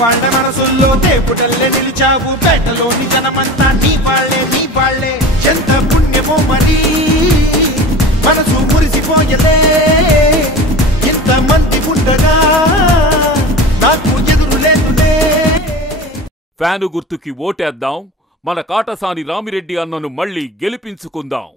వాళ్ళ మనసుల్లో దేవుడల్లే నిలిచావు పేటలోని జనమంతా నీ వాళ్ళే ఎంత పుణ్యమో మరి మనసు మురిసిపోయలే ఇంత మంది ఉండగా నాకు ఎదురు లేదులే. ఫ్యాను గుర్తుకి ఓటేద్దాం, మన కాటసాని రామిరెడ్డి అన్నను మళ్ళీ గెలిపించుకుందాం.